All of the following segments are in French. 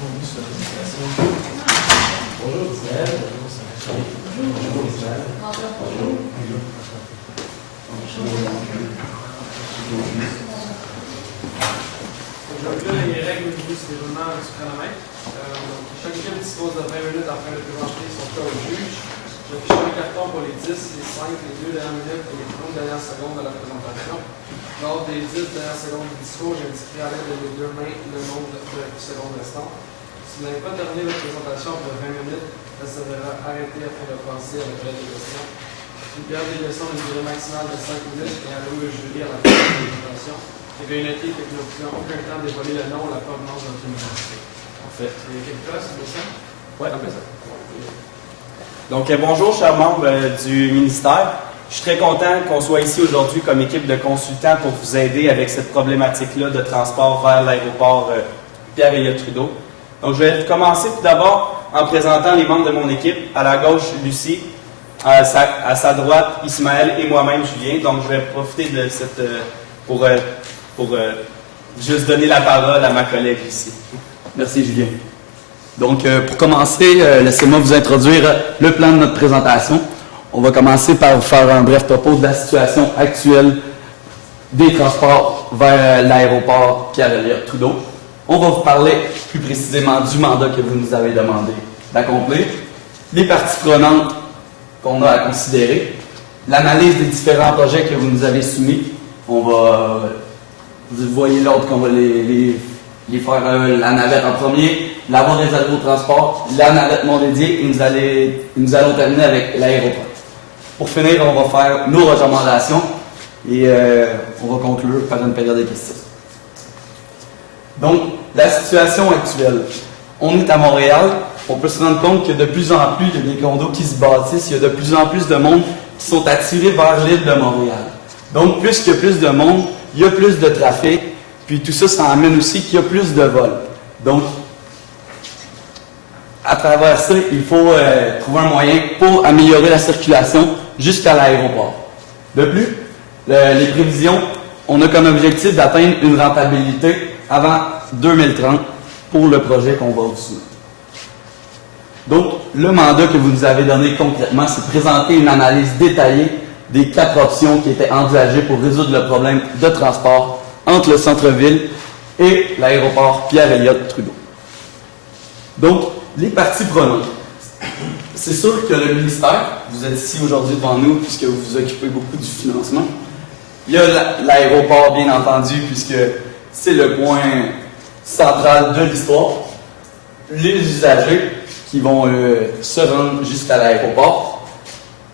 Bonjour Isabelle. Bonjour Isabelle. Je vais vous donner les règles du déroulement du chronomètre. Chaque équipe dispose de 20 minutes afin de présenter son cas au juge. J'affiche un carton pour les 10, les 5, les 2 dernières minutes et les 30 dernières secondes de la présentation. Lors des 10 dernières secondes du discours, j'indiquerai à l'aide de mes deux mains le nombre de secondes restantes. Si vous n'avez pas terminé votre présentation après 20 minutes, ça sera arrêté afin de passer à la période de questions. Une période de questions d'une durée maximale de 5 minutes et allouée au jury à la fin de la présentation. Et bien noté que nous n'avons aucun temps d'évaluer le nom ou la provenance de notre université. Parfait. Et quel cas, c'est ça? Oui, on fait ça. Donc, bonjour, chers membres du ministère. Je suis très content qu'on soit ici aujourd'hui comme équipe de consultants pour vous aider avec cette problématique-là de transport vers l'aéroport Pierre-Elliott-Trudeau. Donc, je vais commencer tout d'abord en présentant les membres de mon équipe. À la gauche, Lucie. À sa droite, Ismaël et moi-même, Julien. Donc, je vais profiter de cette... pour juste donner la parole à ma collègue ici. Merci, Julien. Donc, pour commencer, laissez-moi vous introduire le plan de notre présentation. On va commencer par vous faire un bref topo de la situation actuelle des transports vers l'aéroport Pierre-Elliott-Trudeau. On va vous parler plus précisément du mandat que vous nous avez demandé d'accomplir, les parties prenantes qu'on a à considérer, l'analyse des différents projets que vous nous avez soumis. On va, vous voyez l'ordre qu'on va les faire, la navette en premier, la voie réservée au transport, la navette non dédiée, et nous allons terminer avec l'aéroport. Pour finir, on va faire nos recommandations et on va conclure par une période de questions. Donc, la situation actuelle. On est à Montréal, on peut se rendre compte que de plus en plus, il y a des condos qui se bâtissent, il y a de plus en plus de monde qui sont attirés vers l'île de Montréal. Donc, plus qu'il y a plus de monde, il y a plus de trafic, puis tout ça, ça amène aussi qu'il y a plus de vols. Donc, à travers ça, il faut trouver un moyen pour améliorer la circulation jusqu'à l'aéroport. De plus, les prévisions, on a comme objectif d'atteindre une rentabilité avant 2030 pour le projet qu'on va vous soumettre. Donc, le mandat que vous nous avez donné concrètement, c'est de présenter une analyse détaillée des 4 options qui étaient envisagées pour résoudre le problème de transport entre le centre-ville et l'aéroport Pierre-Elliott-Trudeau. Donc, les parties prenantes. C'est sûr que le ministère, vous êtes ici aujourd'hui devant nous puisque vous vous occupez beaucoup du financement. Il y a l'aéroport, bien entendu, puisque c'est le point central de l'histoire. Les usagers qui vont se rendre jusqu'à l'aéroport.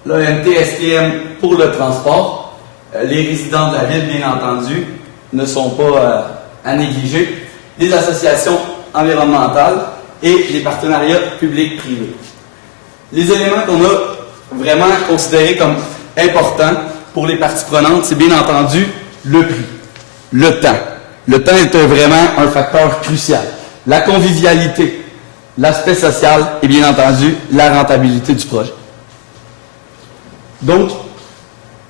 L'OMT STM pour le transport. Les résidents de la ville, bien entendu, ne sont pas à négliger. Les associations environnementales et les partenariats publics-privés. Les éléments qu'on a vraiment considérés comme importants pour les parties prenantes, c'est bien entendu le prix, le temps. Le temps est vraiment un facteur crucial. La convivialité, l'aspect social et bien entendu la rentabilité du projet. Donc,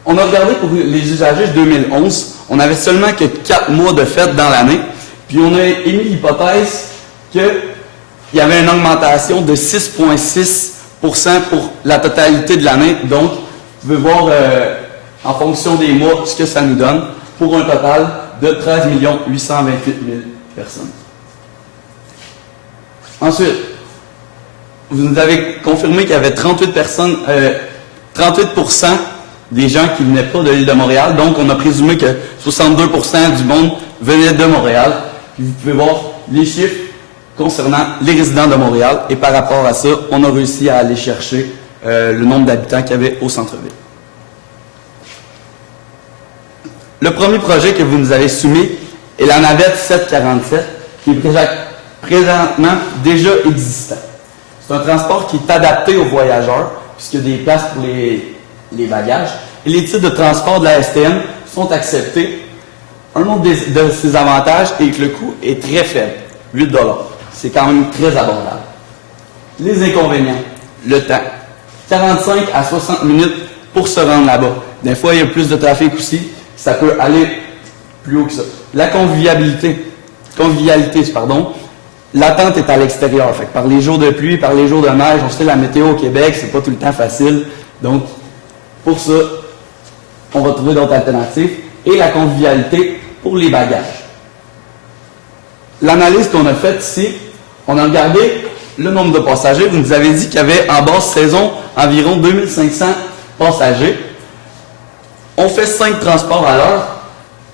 on a regardé pour les usagers de 2011, on avait seulement que 4 mois de fête dans l'année, puis on a émis l'hypothèse qu'il y avait une augmentation de 6,6% pour la totalité de l'année. Donc, vous pouvez voir en fonction des mois ce que ça nous donne pour un total de 13 828 000 personnes. Ensuite, vous nous avez confirmé qu'il y avait 38% des gens qui ne venaient pas de l'île de Montréal. Donc, on a présumé que 62% du monde venait de Montréal. Puis vous pouvez voir les chiffres concernant les résidents de Montréal. Et par rapport à ça, on a réussi à aller chercher le nombre d'habitants qu'il y avait au centre-ville. Le premier projet que vous nous avez soumis est la navette 747, qui est présentement déjà existant. C'est un transport qui est adapté aux voyageurs, puisqu'il y a des places pour les bagages. Et les types de transport de la STM sont acceptés. Un autre de ses avantages est que le coût est très faible, 8 $. C'est quand même très abordable. Les inconvénients, le temps. 45 à 60 minutes pour se rendre là-bas. Des fois, il y a plus de trafic aussi. Ça peut aller plus haut que ça. La convivialité, l'attente est à l'extérieur. Fait que par les jours de pluie, par les jours de neige, on sait la météo au Québec, c'est pas tout le temps facile. Donc, pour ça, on va trouver d'autres alternatives. Et la convivialité pour les bagages. L'analyse qu'on a faite ici, on a regardé le nombre de passagers. Vous nous avez dit qu'il y avait en basse saison environ 2500 passagers. On fait 5 transports à l'heure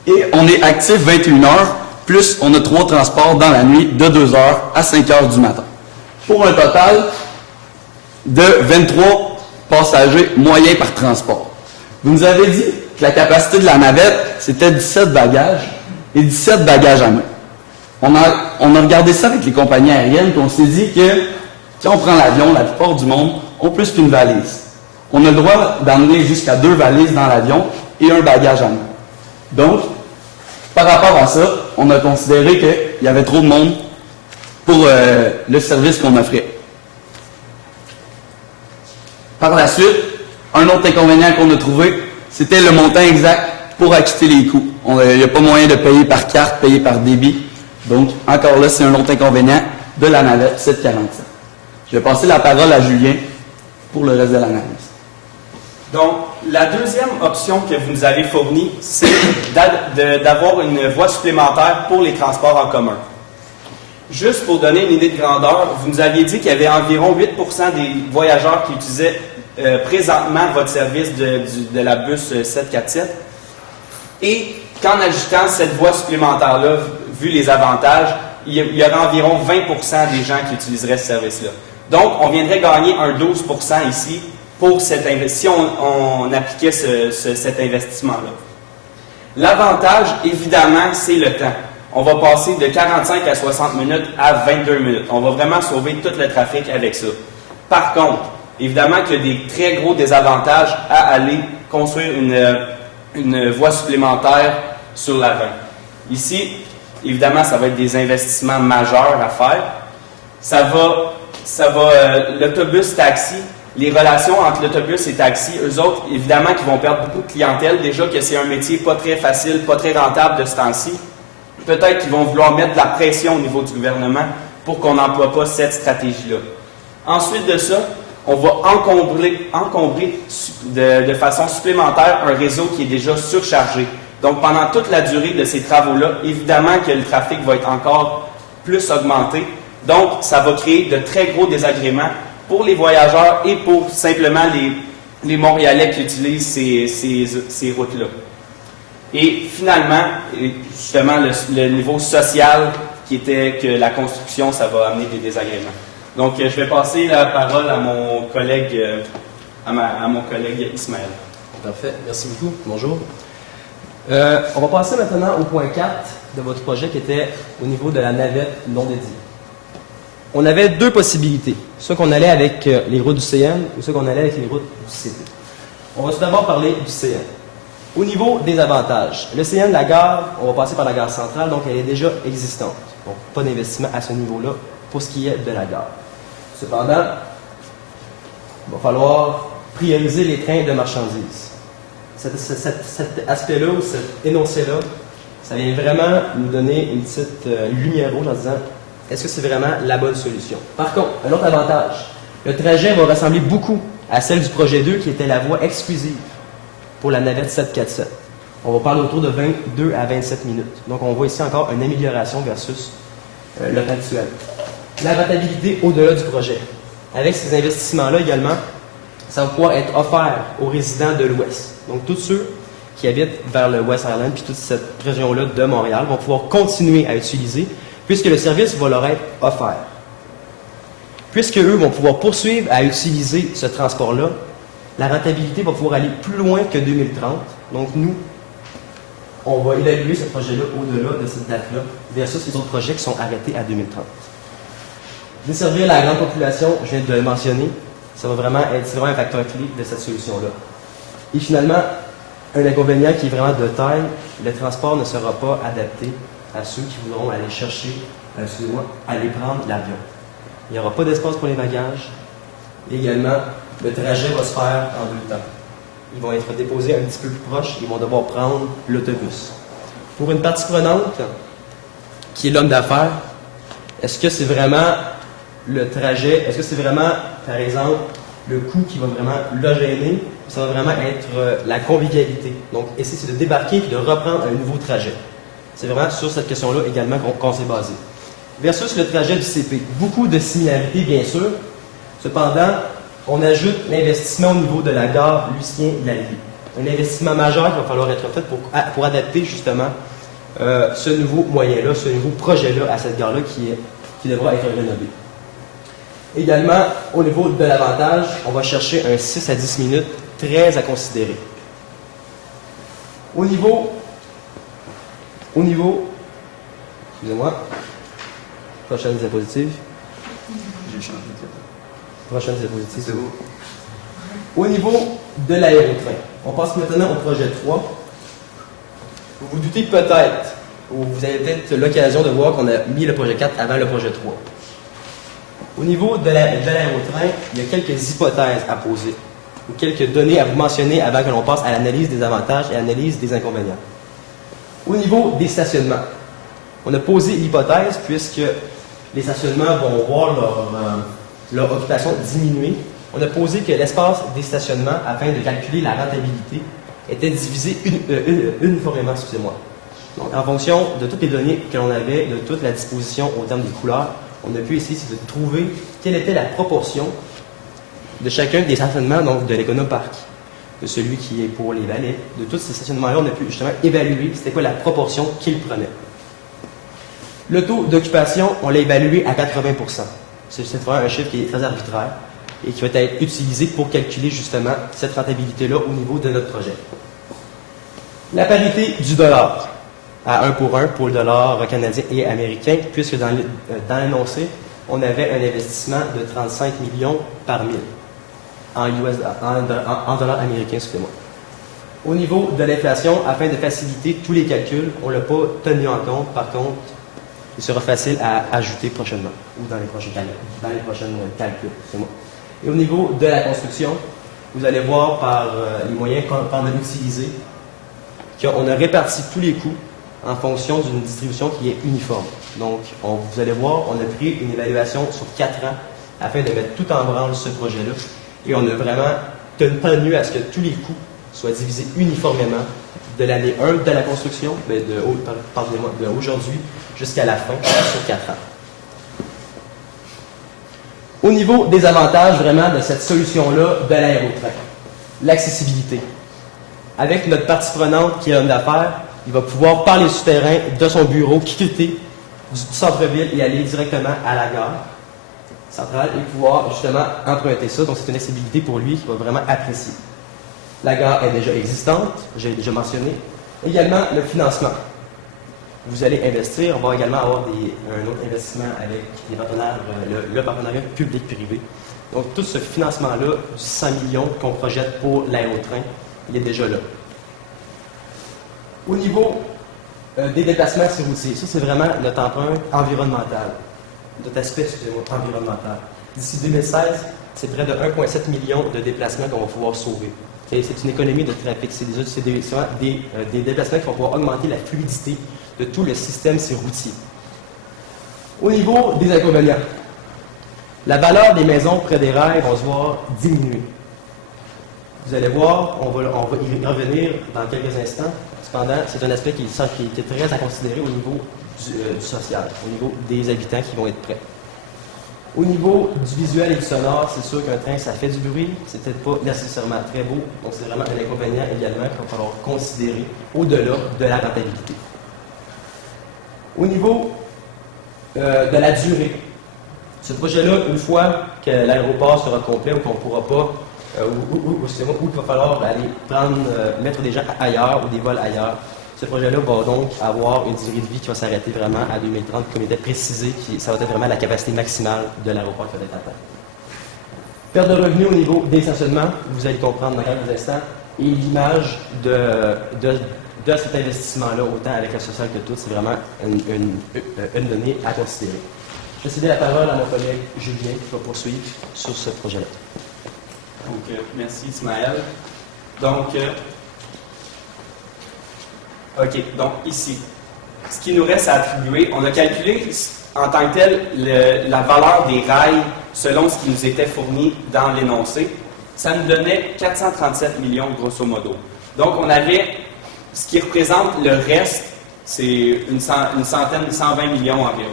et on est actif 21 heures, plus on a 3 transports dans la nuit de 2 heures à 5 heures du matin. Pour un total de 23 passagers moyens par transport. Vous nous avez dit que la capacité de la navette, c'était 17 bagages et 17 bagages à main. On a regardé ça avec les compagnies aériennes et on s'est dit que si on prend l'avion, la plupart du monde ont plus qu'une valise. On a le droit d'emmener jusqu'à 2 valises dans l'avion et un bagage à main. Donc, par rapport à ça, on a considéré qu'il y avait trop de monde pour le service qu'on offrait. Par la suite, un autre inconvénient qu'on a trouvé, c'était le montant exact pour acquitter les coûts. Il n'y a pas moyen de payer par carte, payer par débit. Donc, encore là, c'est un autre inconvénient de la navette 747. Je vais passer la parole à Julien pour le reste de l'analyse. Donc, la deuxième option que vous nous avez fournie, c'est d'avoir une voie supplémentaire pour les transports en commun. Juste pour donner une idée de grandeur, vous nous aviez dit qu'il y avait environ 8% des voyageurs qui utilisaient présentement votre service de la bus 747. Et qu'en ajoutant cette voie supplémentaire-là, vu les avantages, il y aurait environ 20% des gens qui utiliseraient ce service-là. Donc, on viendrait gagner un 12% ici pour cet investissement, si on appliquait cet investissement-là. L'avantage, évidemment, c'est le temps. On va passer de 45 à 60 minutes à 22 minutes. On va vraiment sauver tout le trafic avec ça. Par contre, évidemment qu'il y a des très gros désavantages à aller construire une voie supplémentaire sur la 20. Ici, évidemment, ça va être des investissements majeurs à faire. L'autobus-taxi, les relations entre l'autobus et taxi, eux autres, évidemment, qui vont perdre beaucoup de clientèle. Déjà que c'est un métier pas très facile, pas très rentable de ce temps-ci. Peut-être qu'ils vont vouloir mettre de la pression au niveau du gouvernement pour qu'on n'emploie pas cette stratégie-là. Ensuite de ça, on va encombrer de façon supplémentaire un réseau qui est déjà surchargé. Donc, pendant toute la durée de ces travaux-là, évidemment que le trafic va être encore plus augmenté. Donc, ça va créer de très gros désagréments pour les voyageurs et pour simplement les Montréalais qui utilisent ces routes-là. Et finalement, justement, le niveau social qui était que la construction, ça va amener des désagréments. Donc, je vais passer la parole à mon collègue, Ismaël. Parfait, merci beaucoup. Bonjour. On va passer maintenant au point 4 de votre projet qui était au niveau de la navette non dédiée. On avait 2 possibilités, soit qu'on allait avec les routes du CN ou soit qu'on allait avec les routes du CP. On va tout d'abord parler du CN. Au niveau des avantages, le CN, la gare, on va passer par la gare centrale, donc elle est déjà existante. Donc, pas d'investissement à ce niveau-là pour ce qui est de la gare. Cependant, il va falloir prioriser les trains de marchandises. Cet aspect-là, ou cet énoncé-là, ça vient vraiment nous donner une petite lumière rouge en disant est-ce que c'est vraiment la bonne solution? Par contre, un autre avantage, le trajet va ressembler beaucoup à celle du projet 2 qui était la voie exclusive pour la navette 747. On va parler autour de 22 à 27 minutes. Donc, on voit ici encore une amélioration versus le temps actuel. La rentabilité au-delà du projet. Avec ces investissements-là également, ça va pouvoir être offert aux résidents de l'Ouest. Donc, tous ceux qui habitent vers le West Island puis toute cette région-là de Montréal vont pouvoir continuer à utiliser puisque le service va leur être offert. Puisque eux vont pouvoir poursuivre à utiliser ce transport-là, la rentabilité va pouvoir aller plus loin que 2030. Donc, nous, on va évaluer ce projet-là au-delà de cette date-là versus les autres projets qui sont arrêtés à 2030. Desservir la grande population, je viens de le mentionner, ça va vraiment être un facteur clé de cette solution-là. Et finalement, un inconvénient qui est vraiment de taille, le transport ne sera pas adapté à ceux qui voudront aller chercher, aller prendre l'avion. Il n'y aura pas d'espace pour les bagages. Et également, le trajet va se faire en 2 temps. Ils vont être déposés un petit peu plus proche, ils vont devoir prendre l'autobus. Pour une partie prenante, qui est l'homme d'affaires, Est-ce que c'est vraiment le trajet? Est-ce que c'est vraiment, par exemple, le coût qui va vraiment le gêner? Ça va vraiment être la convivialité. Donc, essayer c'est de débarquer et de reprendre un nouveau trajet. C'est vraiment sur cette question-là également qu'on s'est basé. Versus le trajet du CP. Beaucoup de similarités, bien sûr. Cependant, on ajoute l'investissement au niveau de la gare Lucien-Lallier. Un investissement majeur qui va falloir être fait pour adapter justement ce nouveau moyen-là, ce nouveau projet-là à cette gare-là qui devra être rénové. Également, au niveau de l'avantage, on va chercher un 6 à 10 minutes très à considérer. Au niveau, excusez-moi, prochaine diapositive. J'ai changé de tête. Prochaine diapositive. C'est beau. Au niveau de l'aérotrain, on passe maintenant au projet 3. Vous vous doutez peut-être, ou vous avez peut-être l'occasion de voir qu'on a mis le projet 4 avant le projet 3. Au niveau de l'aérotrain, il y a quelques hypothèses à poser, ou quelques données à vous mentionner avant que l'on passe à l'analyse des avantages et à l'analyse des inconvénients. Au niveau des stationnements, on a posé l'hypothèse puisque les stationnements vont voir leur occupation diminuer. On a posé que l'espace des stationnements, afin de calculer la rentabilité, était divisé uniformément, excusez-moi. Donc, en fonction de toutes les données que l'on avait, de toute la disposition au terme des couleurs, on a pu essayer de trouver quelle était la proportion de chacun des stationnements, donc de l'éconoparc, de celui qui est pour les valets, de tous ces stationnements-là, on a pu justement évaluer c'était quoi la proportion qu'ils prenaient. Le taux d'occupation, on l'a évalué à 80%. C'est cette fois un chiffre qui est très arbitraire et qui va être utilisé pour calculer justement cette rentabilité-là au niveau de notre projet. La parité du dollar à 1 pour le dollar canadien et américain, puisque dans l'énoncé, on avait un investissement de 35 millions par mille en dollars américains, excusez-moi. Au niveau de l'inflation, afin de faciliter tous les calculs, on ne l'a pas tenu en compte. Par contre, il sera facile à ajouter prochainement ou dans les prochains calculs. C'est moi. Et au niveau de la construction, vous allez voir par les moyens qu'on a utilisés qu'on a réparti tous les coûts en fonction d'une distribution qui est uniforme. Donc, vous allez voir, on a pris une évaluation sur 4 ans afin de mettre tout en branle ce projet-là. Et on a vraiment tenu à ce que tous les coûts soient divisés uniformément de l'année 1 de la construction, de aujourd'hui jusqu'à la fin, sur 4 ans. Au niveau des avantages vraiment de cette solution-là de l'aérotrain, l'accessibilité. Avec notre partie prenante qui est l'homme d'affaires, il va pouvoir, par les souterrains de son bureau, quitter du centre-ville et aller directement à la gare centrale et pouvoir justement emprunter ça. Donc c'est une accessibilité pour lui qu'il va vraiment apprécier. La gare est déjà existante, j'ai déjà mentionné. Également le financement. Vous allez investir, on va également avoir un autre investissement avec les partenaires, le partenariat public-privé. Donc tout ce financement-là, du 100 millions qu'on projette pour l'aérotrain, il est déjà là. Au niveau des déplacements sur routier, ça c'est vraiment notre empreinte environnementale, notre aspect environnemental. D'ici 2016, c'est près de 1,7 million de déplacements qu'on va pouvoir sauver. Et c'est une économie de trafic, c'est des déplacements qui vont pouvoir augmenter la fluidité de tout le système routier. Au niveau des inconvénients, la valeur des maisons près des rails va se voir diminuer. Vous allez voir, on va y revenir dans quelques instants. Cependant, c'est un aspect qui est très à considérer au niveau du social, au niveau des habitants qui vont être prêts. Au niveau du visuel et du sonore, c'est sûr qu'un train, ça fait du bruit, c'est peut-être pas nécessairement très beau, donc c'est vraiment un inconvénient également qu'il va falloir considérer au-delà de la rentabilité. Au niveau de la durée, ce projet-là, une fois que l'aéroport sera complet ou qu'on ne pourra pas, où il va falloir aller mettre des gens ailleurs ou des vols ailleurs, ce projet-là va donc avoir une durée de vie qui va s'arrêter vraiment à 2030, comme il était précisé, ça va être vraiment la capacité maximale de l'aéroport qui va être atteinte. Perte de revenus au niveau des stationnements, vous allez comprendre dans quelques instants, et l'image de cet investissement-là, autant avec le social que tout, c'est vraiment une donnée à considérer. Je vais céder la parole à mon collègue Julien qui va poursuivre sur ce projet-là. Donc, merci Ismaël. Donc, OK, donc ici, ce qui nous reste à attribuer, on a calculé en tant que tel, la valeur des rails, selon ce qui nous était fourni dans l'énoncé, ça nous donnait 437 millions grosso modo. Donc, on avait ce qui représente le reste, c'est une centaine, 120 millions environ.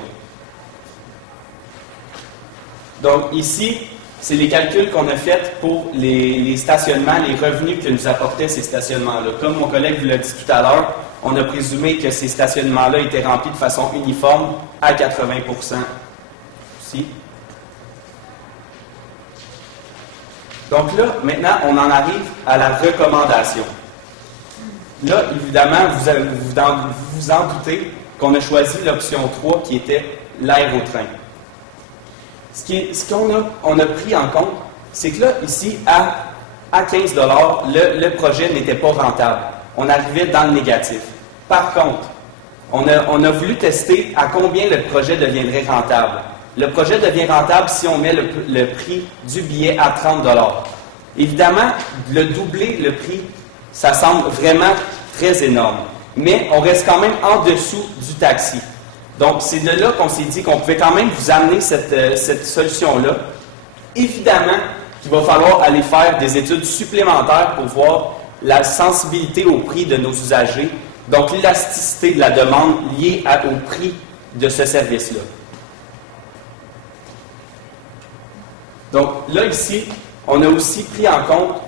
Donc, ici, c'est les calculs qu'on a faits pour les stationnements, les revenus que nous apportaient ces stationnements-là. Comme mon collègue vous l'a dit tout à l'heure, on a présumé que ces stationnements-là étaient remplis de façon uniforme à 80% aussi. Donc là, maintenant, on en arrive à la recommandation. Là, évidemment, vous vous en doutez qu'on a choisi l'option 3 qui était l'aérotrain. Ce qu'on a pris en compte, c'est que là, ici, à 15 $, le projet n'était pas rentable. On arrivait dans le négatif. Par contre, on a voulu tester à combien le projet deviendrait rentable. Le projet devient rentable si on met le prix du billet à 30 $. Évidemment, le doubler le prix, ça semble vraiment très énorme. Mais on reste quand même en dessous du taxi. Donc, c'est de là qu'on s'est dit qu'on pouvait quand même vous amener cette solution-là. Évidemment qu'il va falloir aller faire des études supplémentaires pour voir la sensibilité au prix de nos usagers, donc l'élasticité de la demande liée au prix de ce service-là. Donc, là, ici, on a aussi pris en compte...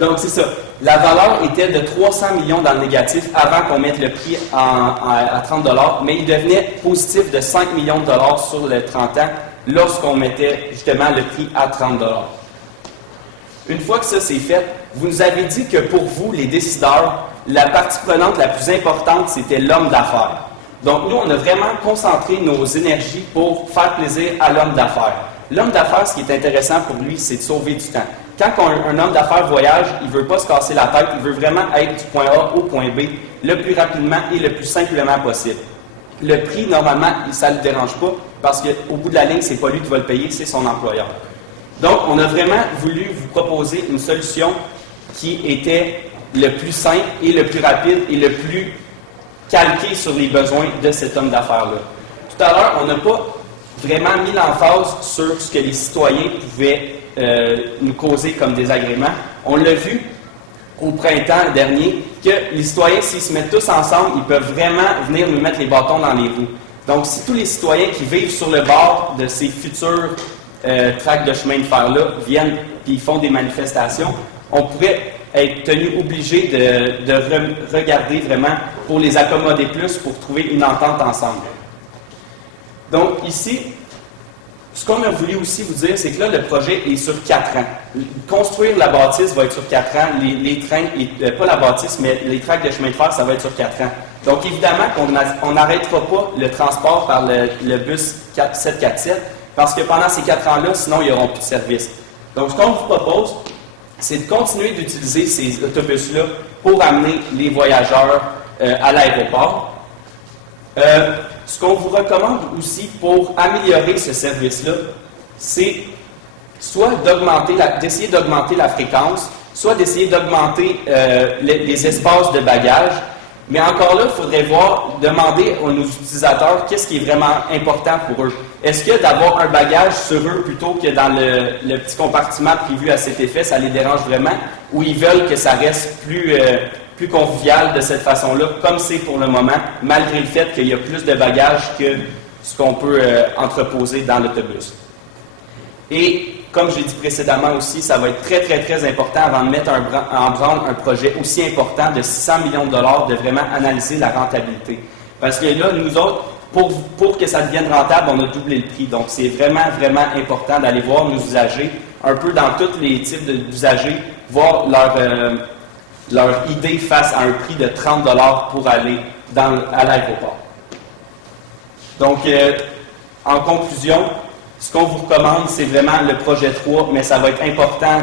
Donc, c'est ça. La valeur était de 300 millions dans le négatif avant qu'on mette le prix à 30 $, mais il devenait positif de 5 millions de dollars sur les 30 ans lorsqu'on mettait justement le prix à 30 $. Une fois que ça c'est fait, vous nous avez dit que pour vous, les décideurs, la partie prenante la plus importante, c'était l'homme d'affaires. Donc, nous, on a vraiment concentré nos énergies pour faire plaisir à l'homme d'affaires. L'homme d'affaires, ce qui est intéressant pour lui, c'est de sauver du temps. Quand un homme d'affaires voyage, il ne veut pas se casser la tête, il veut vraiment être du point A au point B le plus rapidement et le plus simplement possible. Le prix, normalement, ça ne le dérange pas parce qu'au bout de la ligne, ce n'est pas lui qui va le payer, c'est son employeur. Donc, on a vraiment voulu vous proposer une solution qui était le plus simple et le plus rapide et le plus calqué sur les besoins de cet homme d'affaires-là. Tout à l'heure, on n'a pas vraiment mis l'emphase sur ce que les citoyens pouvaient nous causer comme désagréments. On l'a vu au printemps dernier que les citoyens, s'ils se mettent tous ensemble, ils peuvent vraiment venir nous mettre les bâtons dans les roues. Donc, si tous les citoyens qui vivent sur le bord de ces futurs tracts de chemin de fer-là viennent et ils font des manifestations, on pourrait être tenu obligé de regarder vraiment pour les accommoder plus, pour trouver une entente ensemble. Donc, ici, ce qu'on a voulu aussi vous dire, c'est que là, le projet est sur 4 ans. Construire la bâtisse va être sur 4 ans. Les trains, pas la bâtisse, mais les tracts de chemin de fer, ça va être sur 4 ans. Donc, évidemment qu'on n'arrêtera pas le transport par le bus 747, parce que pendant ces 4 ans-là, sinon, ils n'auront plus de service. Donc, ce qu'on vous propose, c'est de continuer d'utiliser ces autobus-là pour amener les voyageurs à l'aéroport. Ce qu'on vous recommande aussi pour améliorer ce service-là, c'est soit d'essayer d'augmenter la fréquence, soit d'essayer d'augmenter les espaces de bagages. Mais encore là, il faudrait demander à nos utilisateurs qu'est-ce qui est vraiment important pour eux. Est-ce que d'avoir un bagage sur eux plutôt que dans le petit compartiment prévu à cet effet, ça les dérange vraiment? Ou ils veulent que ça reste plus convivial de cette façon-là, comme c'est pour le moment, malgré le fait qu'il y a plus de bagages que ce qu'on peut entreposer dans l'autobus. Et comme j'ai dit précédemment aussi, ça va être très, très, très important avant de mettre en branle un projet aussi important de 600 millions de dollars, de vraiment analyser la rentabilité. Parce que là, nous autres, pour que ça devienne rentable, on a doublé le prix. Donc, c'est vraiment, vraiment important d'aller voir nos usagers, un peu dans tous les types d'usagers, voir leur idée face à un prix de 30 $ pour aller à l'aéroport. Donc, en conclusion, ce qu'on vous recommande, c'est vraiment le projet 3, mais ça va être important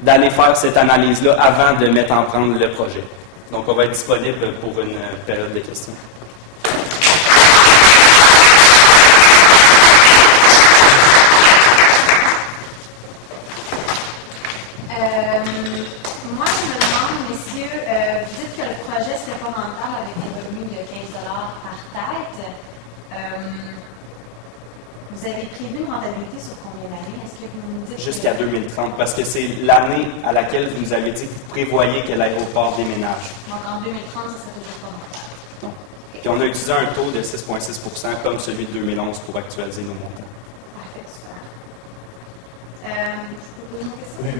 d'aller faire cette analyse-là avant de mettre en branle le projet. Donc, on va être disponible pour une période de questions. Moi, je me demande, messieurs, vous dites que le projet serait pas rentable avec des revenus de 15 $. Vous avez prévu une rentabilité sur combien d'années? Est-ce que vous nous dites... Jusqu'à 2030, parce que c'est l'année à laquelle vous nous avez dit que vous prévoyez que l'aéroport déménage. Donc en 2030, ça serait toujours pas rentable. Non. Puis on a utilisé un taux de 6,6 % comme celui de 2011 pour actualiser nos montants. Parfait, super. Je peux poser une question? Oui.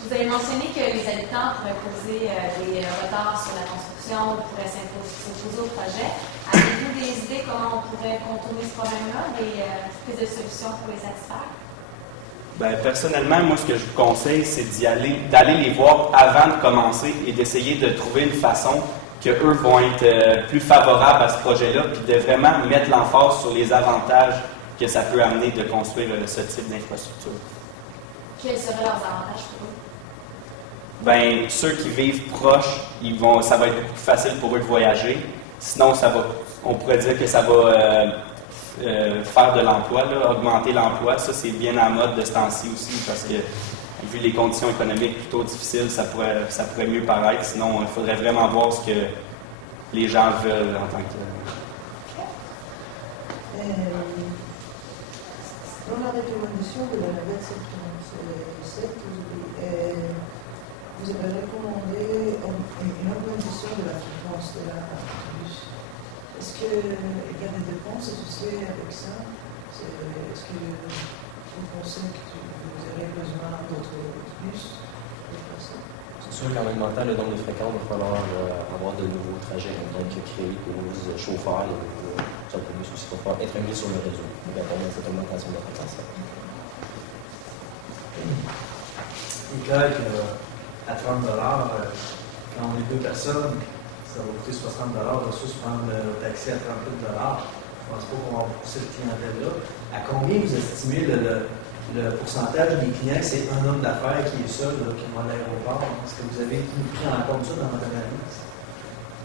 Vous avez mentionné que les habitants pourraient poser des retards sur la construction ou pourraient s'opposer au projet. Avez-vous des idées comment on pourrait contourner ce problème-là, des pistes de solutions pour les satisfaire? Ben, personnellement, moi, ce que je vous conseille, c'est d'aller les voir avant de commencer et d'essayer de trouver une façon qu'eux vont être plus favorables à ce projet-là, puis de vraiment mettre l'emphase sur les avantages que ça peut amener de construire ce type d'infrastructure. Quels seraient leurs avantages pour eux? Ben, ceux qui vivent proches, ça va être beaucoup plus facile pour eux de voyager. Sinon, on pourrait dire que ça va faire de l'emploi, augmenter l'emploi. Ça, c'est bien à la mode de ce temps-ci aussi, parce que vu les conditions économiques plutôt difficiles, ça pourrait mieux paraître. Sinon, il faudrait vraiment voir ce que les gens veulent en tant que... Dans la recommandation de la navette 7, vous avez recommandé une augmentation de la fréquence de l'autobus. Est-ce qu'il y a des dépenses associées avec ça? Est-ce que vous pensez que vous aurez besoin d'autres autobus? C'est sûr qu'en augmentant le nombre de fréquences, il va falloir avoir de nouveaux trajets, donc créer de nouveaux chauffeurs, de nouveaux autobus aussi pour pouvoir être mis sur le réseau, pour répondre à cette augmentation de fréquence. Nicole, à 30 quand on est deux personnes, ça va coûter 60 versus prendre le taxi à 38 Je ne pense pas qu'on va pousser cette clientèle-là. À combien vous estimez le pourcentage des clients, c'est un homme d'affaires qui est seul, qui va à l'aéroport? Est-ce que vous avez pris en compte ça dans votre analyse?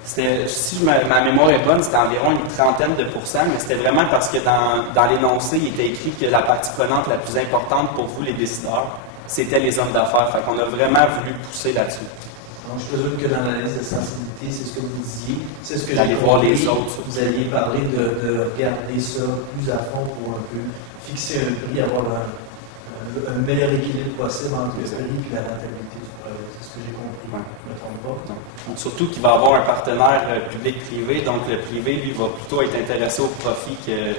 Si ma mémoire est bonne, c'était environ une trentaine de pourcents, mais c'était vraiment parce que dans l'énoncé, il était écrit que la partie prenante la plus importante pour vous, les décideurs, c'était les hommes d'affaires. Fait qu'on a vraiment voulu pousser là-dessus. Donc, je présume que dans l'analyse de sensibilité, c'est ce que vous disiez. C'est ce que D'aller j'ai voir compris. les autres. Vous alliez parler de regarder ça plus à fond pour un peu fixer un prix, avoir un meilleur équilibre possible entre le prix et la rentabilité du projet. C'est ce que j'ai compris. Ouais. Je ne me trompe pas. Non. Surtout qu'il va avoir un partenaire public-privé, donc le privé, lui, va plutôt être intéressé au profit que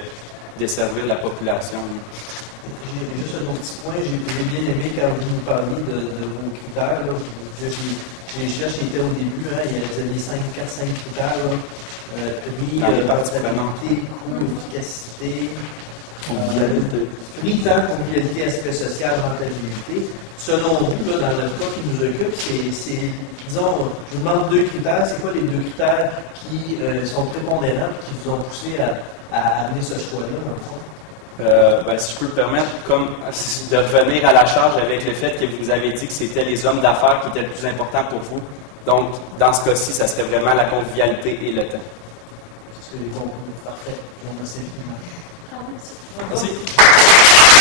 desservir la population. J'ai juste un autre petit point. J'ai bien aimé quand vous nous parliez de vos critères. Là. Les cherches étaient au début, hein, il y avait les 4-5 critères. Prix, rentabilité, coût, efficacité, prix, temps, convivialité, aspect social, rentabilité. Selon vous, là, dans le cas qui nous occupe, c'est, disons, je vous demande deux critères. C'est quoi les deux critères qui sont prépondérants et qui vous ont poussé à amener ce choix-là, dans le fond? Si je peux me permettre, de revenir à la charge avec le fait que vous nous avez dit que c'était les hommes d'affaires qui étaient le plus important pour vous. Donc, dans ce cas-ci, ça serait vraiment la convivialité et le temps. C'est ce que j'ai compris. Parfait. Je vous remercie infiniment. Merci. Merci.